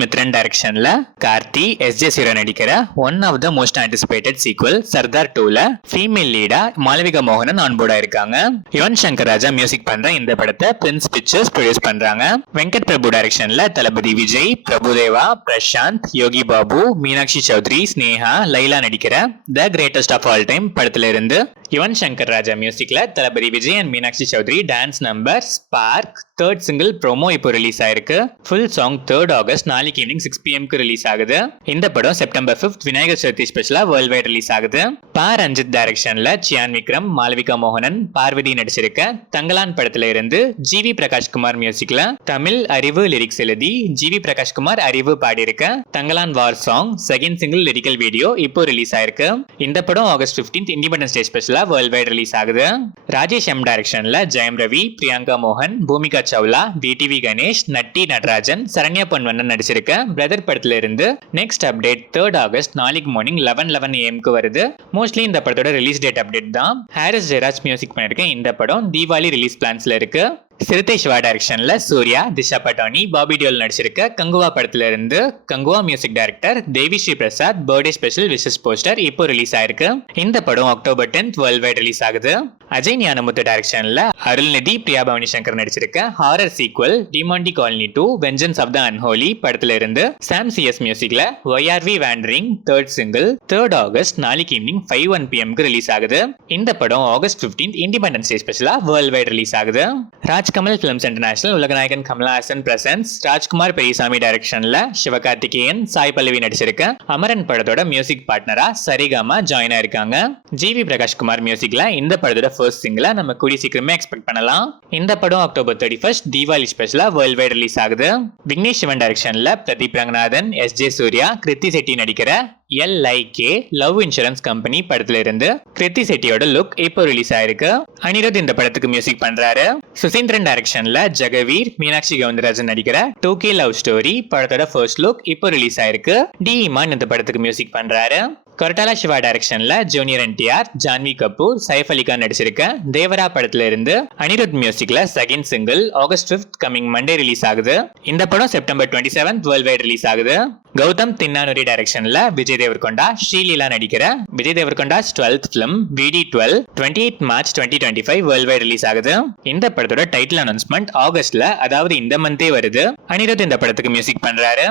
மித்ரன் டைரக்ஷன்ல கார்த்தி எஸ்.ஜே. சூர்யா நடிக்கிற one of the most anticipated sequel Sardar 2ல ஃபீமேல் லீடா மாளவிகா மோகனன் ஆன்போர்டா இருக்காங்க. யுவன் சங்கர் ராஜா மியூசிக் பண்ற இந்த படத்தை பிரின்ஸ் பிக்சர்ஸ் ப்ரொடியூஸ் பண்றாங்க. வெங்கட் பிரபு டைரக்ஷன்ல தளபதி விஜய், பிரபுதேவா, பிரசாந்த், யோகி பாபு, மீனாட்சி சௌத்ரி, ஸ்னேகா, லைலா நடிக்கிற the greatest of all time படத்துல இருந்து யுவன் சங்கர் ராஜா மியூசிக்ல Thalapathy Vijay and Meenakshi Chaudhary dance number spark third single promo இப்போ ரிலீஸ் ஆயிருக்கு. ஃபுல் சாங் 3rd ஆகஸ்ட் நாளைக்கு ஈவினிங் 6 PM ரிலீஸ் ஆகுது. இந்த படம் செப்டம்பர் 5th விநாயகர் சதுர்த்தி ஸ்பெஷலா வேர்ல்ட் வைட் ரிலீஸ் ஆகுது. ரஞ்சித் டைரக்ஷன்ல சியான் விக்ரம், மாளவிகா மோகனன், பார்வதி நடிச்சிருக்க தங்கலான் படத்துல இருந்து ஜிவி பிரகாஷ்குமார் மியூசிக்ல தமிழ் அறிவு லிரிக்ஸ் எழுதி ஜிவி பிரகாஷ்குமார் அறிவு பாடியிருக்க Thangalaan war song second single lyrical video இப்போ ரிலீஸ் ஆயிருக்கு. இந்த படம் ஆகஸ்ட் 15th இண்டிபெண்டன்ஸ் டே ஸ்பெஷலா வேர்ல்ட் வைட் ரிலீஸ் ஆகுது. ராஜேஷ் எம் டைரக்ஷன்ல ஜெயம் ரவி, பிரியங்கா மோகன், பூமிகா சவுலா, விடிவி கணேஷ், நட்டி நடராஜன், சரண்யா பொன்வண்ணன் நடிச்சிருக்க பிரதர் படத்துல இருந்து நெக்ஸ்ட் அப்டேட் 3rd ஆகஸ்ட் நாளைக்கு மார்னிங் 11 AM வருது. மோஸ்ட்லி இந்த படத்தோட ரிலீஸ் டேட் அப்டேட் தான். ஹாரிஸ் ஜெயராஜ் மியூசிக் பண்ணிருக்க இந்த படம் தீபாவளி ரிலீஸ் பிளான்ஸ்ல இருக்கு. சிறுத்தை சிவா டைரக்ஷன்ல சூர்யா, திஷா பட்டானி, பாபி டியோல் நடிச்சிருக்க கங்குவா படத்துல இருந்து Kanguva music director Devi Sri Prasad birthday special wishes poster இப்போ ரிலீஸ் ஆயிருக்கு. இந்த படம் October 10th world wide release ஆகுது. அஜய் ஞானமுத்து டைரக்ஷன்ல அருள்நிதி, பிரியா பவானி சங்கர் நடிச்சிருக்க horror sequel Demonte Colony 2 vengeance of the unholy படத்துல இருந்து சாம் சிஎஸ் மியூசிக்ல ஒய்ஆர்வி wandering third single 3rd August நாளைக்கு ஈவினிங் 5:01 PM ரிலீஸ் ஆகுது. இந்த படம் ஆகஸ்ட் 15th இண்டிபெண்டன்ஸ் டே ஸ்பெஷலா வேர்ல்ட் வைட் ரிலீஸ் ஆகுது. ராஜ்கமல் பிலிம்ஸ் இன்டர்நேஷனல் உலகநாயகன் கமலஹாசன் பிரசன்ஸ் ராஜ்குமார் பெரியசாமி டைரக்ஷன்ல சிவகார்த்திகேயன், சாய் பல்லவி நடிச்சிருக்க அமரன் படத்தோட மியூசிக் பார்ட்னரா சரிகமா ஜாயின் ஆயிருக்காங்க. ஜிவி பிரகாஷ்குமார் மியூசிக்ல இந்த படத்தோட ஃபர்ஸ்ட் சிங்கிளா நம்ம கூடி சீக்கிரமே எக்ஸ்பெக்ட் பண்ணலாம். இந்த படம் அக்டோபர் 31st தீபாவளி ஸ்பெஷலா வேர்ல்ட் வைட் ரிலீஸ் ஆகுது. விக்னேஷ் சிவன் டைரக்ஷன்ல பிரதீப் ரங்கநாதன், எஸ்.ஜே. சூர்யா, கிருத்தி செட்டி நடிக்கிற LIK லவ் இன்சூரன்ஸ் கம்பெனி படத்துல இருந்து கிருத்தி செட்டியோட லுக் இப்போ ரிலீஸ் ஆயிருக்கு. அனிருத் இந்த படத்துக்கு மியூசிக் பண்றாரு. சுசீந்திரன் டைரக்ஷன்ல ஜெகவீர், மீனாட்சி கவுந்தராஜன் நடிக்கிற 2K லவ் ஸ்டோரி படத்தோட ஃபர்ஸ்ட் லுக் இப்போ ரிலீஸ் ஆயிருக்கு. டி இமான் இந்த படத்துக்கு மியூசிக் பண்றாரு. கொரட்டாலா சிவா டைரக்ஷன்ல ஜூனியர் NTR, ஜான்வி கபூர், சைஃப் அலி கான் நடிச்சிருக்க தேவரா படத்துல இருந்து அனிருத் மியூசிக்ல second single August 5th coming Monday release ஆகுது. இந்த படம் September 27th world wide release ஆகுது. கௌதம் தின்னானூரி டைரக்ஷன்ல விஜய் தேவர்கொண்டா, ஸ்ரீலீலா நடிக்கிற Vijay Deverakonda's 12th film VD12 28 March 2025 worldwide release ஆகுது. இந்த படத்தோட டைட்டில் அனௌன்ஸ்மெண்ட் ஆகஸ்ட்ல, அதாவது இந்த மந்தே வருது. அனிருத் இந்த படத்துக்கு மியூசிக் பண்றாரு.